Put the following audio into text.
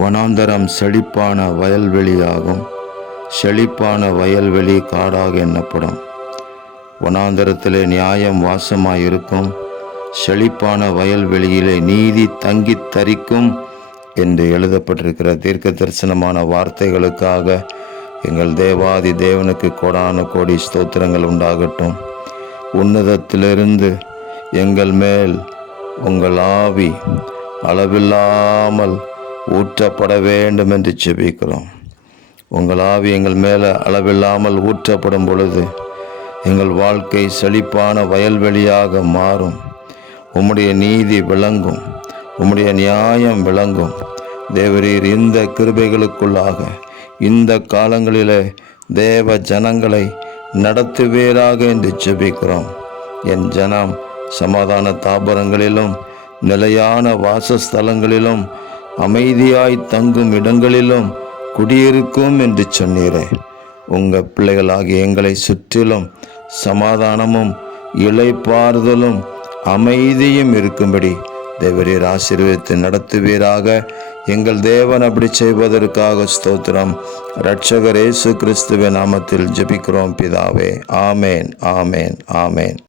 வனாந்தரம் செழிப்பான வயல்வெளியாகும். செழிப்பான வயல்வெளி காடாக எண்ணப்படும். வனாந்தரத்திலே நியாயம் வாசமாயிருக்கும். செழிப்பான வயல்வெளியிலே நீதி தங்கி தரிக்கும் என்று எழுதப்பட்டிருக்கிற தீர்க்க தரிசனமான வார்த்தைகளுக்காக எங்கள் தேவாதி தேவனுக்கு கோடான கோடி ஸ்தோத்திரங்கள் உண்டாகட்டும். உன்னதத்திலிருந்து எங்கள் மேல் உங்கள் ஆவி அளவில்லாமல் ஊற்றப்பட வேண்டும் என்று ஜெபிக்கிறோம். உங்கள் ஆவி எங்கள் மேலே அளவில்லாமல் ஊற்றப்படும் பொழுது எங்கள் வாழ்க்கை செழிப்பான வயல்வெளியாக மாறும். உம்முடைய நீதி விளங்கும், உம்முடைய நியாயம் விளங்கும். தேவரீர் இந்த கிருபைகளுக்குள்ளாக இந்த காலங்களிலே தேவ ஜனங்களை நடத்துவீராக என்று ஜெபிக்கிறோம். என் ஜனம் சமாதான தாபரங்களிலும் நிலையான வாசஸ்தலங்களிலும் அமைதியாய் தங்கும் இடங்களிலும் குடியிருக்கும் என்று சொன்னீரே. உங்கள் பிள்ளைகளாகிய எங்களை சுற்றிலும் சமாதானமும் இளைப்பாறுதலும் அமைதியும் இருக்கும்படி தேவரீர் ஆசீர்வதித்து நடத்துவீராக. எங்கள் தேவன் அப்படி செய்வதற்காக ஸ்தோத்திரம். இரட்சகர் இயேசு கிறிஸ்துவின் நாமத்தில் ஜெபிக்கிறோம் பிதாவே. ஆமேன், ஆமேன், ஆமேன்.